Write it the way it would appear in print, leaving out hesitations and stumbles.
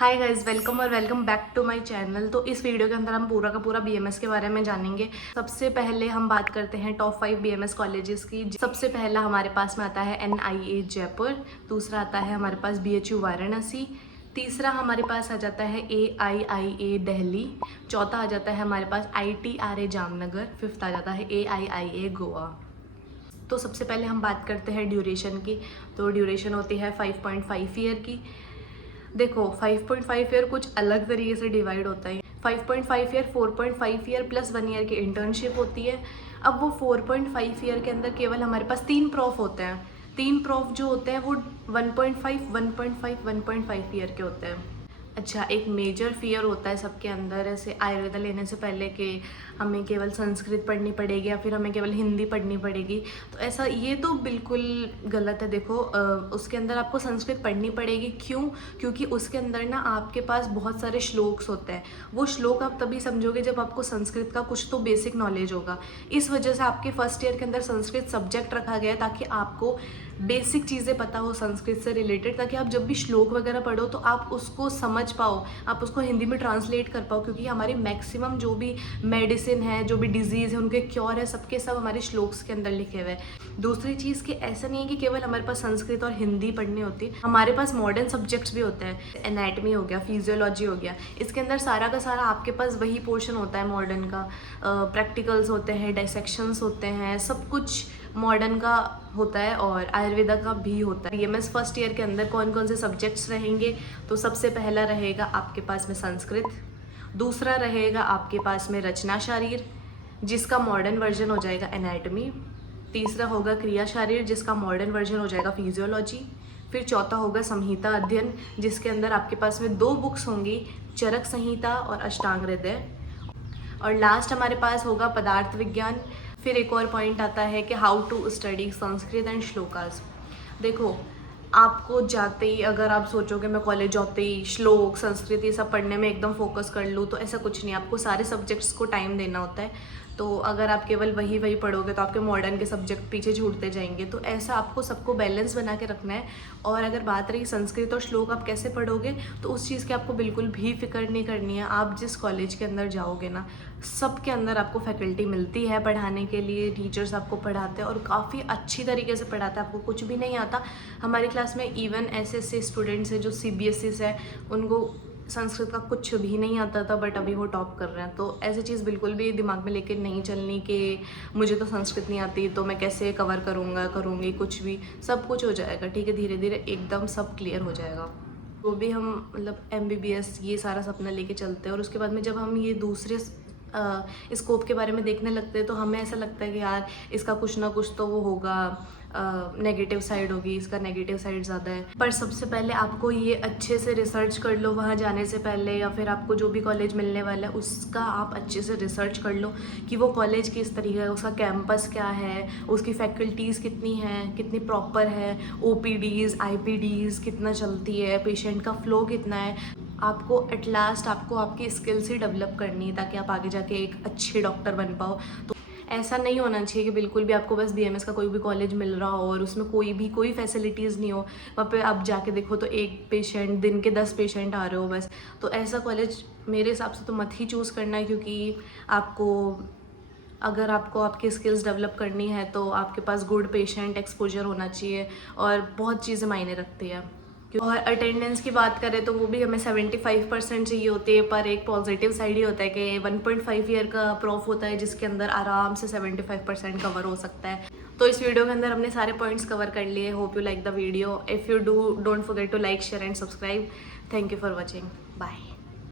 हाय guys, welcome और welcome back to my channel. तो इस वीडियो के अंदर हम पूरा का पूरा बीएमएस के बारे में जानेंगे। सबसे पहले हम बात करते हैं टॉप 5 बीएमएस कॉलेजेस की। सबसे पहला हमारे पास में आता है एनआईए जयपुर, दूसरा आता है हमारे पास बीएचयू वाराणसी, तीसरा हमारे पास आ जाता है एआईआईए दिल्ली, चौथा आ जाता है हमारे पास आईटीआरए जामनगर, फिफ्थ आ जाता है एआईआईए गोवा। तो सबसे पहले हम बात करते हैं ड्यूरेशन की। तो ड्यूरेशन होती है 5.5 ईयर की। देखो 5.5 ईयर कुछ अलग तरीके से डिवाइड होता है। 5.5 ईयर 4.5 ईयर प्लस 1 ईयर की इंटर्नशिप होती है। अब वो 4.5 ईयर के अंदर केवल हमारे पास 3 प्रॉफ होते हैं। 3 प्रॉफ जो होते हैं वो 1.5, 1.5, 1.5 ईयर के होते हैं। अच्छा, एक मेजर फियर होता है सबके अंदर ऐसे आयुर्वेदा लेने से पहले कि हमें केवल संस्कृत पढ़नी पड़ेगी या फिर हमें केवल हिंदी पढ़नी पड़ेगी। तो ऐसा ये तो बिल्कुल गलत है। देखो उसके अंदर आपको संस्कृत पढ़नी पड़ेगी। क्यों? क्योंकि उसके अंदर ना आपके पास बहुत सारे श्लोक्स होते हैं। वो श्लोक आप तभी समझोगे जब आपको संस्कृत का कुछ तो बेसिक नॉलेज होगा। इस वजह से आपके फर्स्ट ईयर के अंदर संस्कृत सब्जेक्ट रखा गया है ताकि आपको बेसिक चीज़ें पता हो संस्कृत से रिलेटेड, ताकि आप जब भी श्लोक वगैरह पढ़ो तो आप उसको समझ पाओ, आप उसको हिंदी में ट्रांसलेट कर पाओ। क्योंकि हमारी मैक्सिमम जो भी मेडिसिन है, जो भी डिजीज़ है, उनके क्योर है, सबके सब हमारे श्लोक्स के अंदर लिखे हुए हैं। दूसरी चीज़ कि ऐसा नहीं है कि केवल हमारे पास संस्कृत और हिंदी पढ़नी होती है, हमारे पास मॉडर्न सब्जेक्ट्स भी होते हैं। एनाटमी हो गया, फिजियोलॉजी हो गया, इसके अंदर सारा का सारा आपके पास वही पोर्शन होता है मॉडर्न का। प्रैक्टिकल्स होते हैं, डाइसेक्शंस होते हैं, सब कुछ मॉडर्न का होता है और आयुर्वेदा का भी होता है। बीएमएस फर्स्ट ईयर के अंदर कौन कौन से सब्जेक्ट्स रहेंगे? तो सबसे पहला रहेगा आपके पास में संस्कृत, दूसरा रहेगा आपके पास में रचना शारीर जिसका मॉडर्न वर्जन हो जाएगा एनाटमी, तीसरा होगा क्रिया शारीर जिसका मॉडर्न वर्जन हो जाएगा फिजियोलॉजी, फिर चौथा होगा संहिता अध्ययन जिसके अंदर आपके पास में 2 बुक्स होंगी, चरक संहिता और अष्टांग हृदय, और लास्ट हमारे पास होगा पदार्थ विज्ञान। फिर एक और पॉइंट आता है कि how to study Sanskrit and shlokas. देखो आपको जाते ही अगर आप सोचोगे मैं कॉलेज जाते ही श्लोक संस्कृत ये सब पढ़ने में एकदम फोकस कर लूँ, तो ऐसा कुछ नहीं। आपको सारे सब्जेक्ट्स को टाइम देना होता है। तो अगर आप केवल वही पढ़ोगे तो आपके मॉडर्न के सब्जेक्ट पीछे छूटते जाएंगे। तो ऐसा आपको सबको बैलेंस बना के रखना है। और अगर बात रही संस्कृत और श्लोक आप कैसे पढ़ोगे, तो उस चीज़ की आपको बिल्कुल भी फिक्र नहीं करनी है। आप जिस कॉलेज के अंदर जाओगे ना, सब के अंदर आपको फैकल्टी मिलती है पढ़ाने के लिए, टीचर्स आपको पढ़ाते हैं और काफ़ी अच्छी तरीके से पढ़ाते हैं। आपको कुछ भी नहीं आता। हमारी क्लास में इवन ऐसे स्टूडेंट्स हैं जो CBSE से है, उनको संस्कृत का कुछ भी नहीं आता था, बट अभी वो टॉप कर रहे हैं। तो ऐसी चीज़ बिल्कुल भी दिमाग में लेके नहीं चलनी कि मुझे तो संस्कृत नहीं आती तो मैं कैसे कवर करूँगी। कुछ भी, सब कुछ हो जाएगा, ठीक है। धीरे धीरे एकदम सब क्लियर हो जाएगा। तो भी हम मतलब MBBS ये सारा सपना लेके चलते हैं। और उसके बाद में जब हम ये दूसरे स्कोप के बारे में देखने लगते हैं तो हमें ऐसा लगता है कि यार इसका कुछ ना कुछ तो वो होगा, नेगेटिव साइड होगी, इसका नेगेटिव साइड ज़्यादा है। पर सबसे पहले आपको ये अच्छे से रिसर्च कर लो वहाँ जाने से पहले, या फिर आपको जो भी कॉलेज मिलने वाला है उसका आप अच्छे से रिसर्च कर लो कि वो कॉलेज किस तरीके का है, उसका कैंपस क्या है, उसकी फैकल्टीज़ कितनी हैं, कितनी प्रॉपर है, OPDs IPDs कितना चलती है, पेशेंट का फ्लो कितना है। आपको एट लास्ट आपको आपकी स्किल्स ही डेवलप करनी है ताकि आप आगे जाके एक अच्छे डॉक्टर बन पाओ। तो ऐसा नहीं होना चाहिए कि बिल्कुल भी आपको बस BMS का कोई भी कॉलेज मिल रहा हो और उसमें कोई फैसिलिटीज़ नहीं हो। वहाँ पे आप जाके देखो तो एक पेशेंट, दिन के 10 पेशेंट आ रहे हो बस। तो ऐसा कॉलेज मेरे हिसाब से तो मत ही चूज़ करना है। क्योंकि अगर आपको आपकी स्किल्स डेवलप करनी है तो आपके पास गुड पेशेंट एक्सपोजर होना चाहिए और बहुत चीज़ें मायने रखती है। और अटेंडेंस की बात करें तो वो भी हमें 75% चाहिए होती है। पर एक पॉजिटिव साइड ही होता है कि 1.5 ईयर का प्रॉफ होता है जिसके अंदर आराम से 75% कवर हो सकता है। तो इस वीडियो के अंदर हमने सारे पॉइंट्स कवर कर लिए। Hope you like the video. If you don't forget to like, share and subscribe. Thank you for watching. Bye.